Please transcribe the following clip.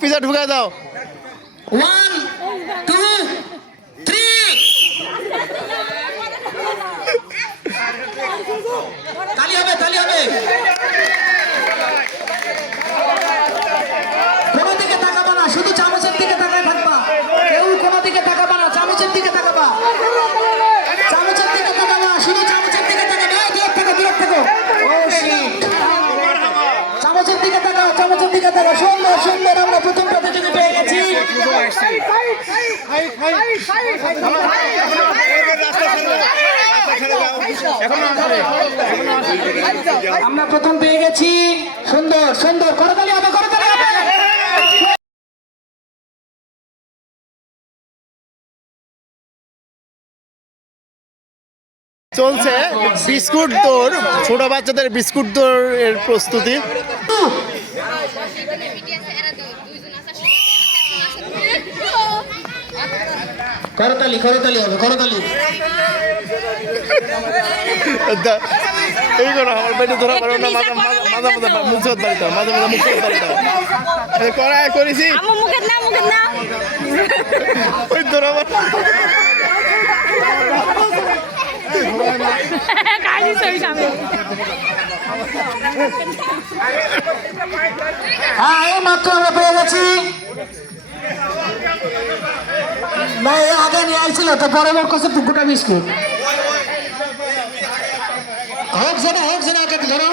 Pizza ঢুকাই দাও। 1 2 3 তালি হবে তালি হবে। কোনো দিকে তাকাবা না, শুধু চামচের দিকে তাকায় থাকবা। কেউ কোনো দিকে তাকাবা না, চামচের দিকে তাকাবা। চামচের দিকে তাকাবা, শুধু চামচের দিকে তাকাবা। দূর থেকে দূর থেকে। ও শিট, চামচের দিকে তাকাও, চামচের দিকে তাকাও। সুন্দর সুন্দর, আমরা প্রথম প্রতিযোগী পেয়ে গেছি। আমরা প্রথম পেয়ে গেছি। সুন্দর সুন্দর, করতালি হবে, করতালি হবে। চলছে বিস্কুট দৌড়, ছোট বাচ্চাদের বিস্কুট দৌড়ের প্রস্তুতি। করতালি করতালি হবে, করতালি। এই করো, আমার পেটে ধরা পারো না, মাঝে মাঝে মুখ বাড়িতে, মাঝে মাঝে মুখ বাড়িতে করাই করেছি। ওই ধরা হ্যাঁ, এই মাত্র আমরা পেয়ে গেছি। ভাই আগে নিয়ে আইছিল তো, পরে মোট কাছে গোটা বিস্কুট হোক যেটা হোক যেটা, ধরো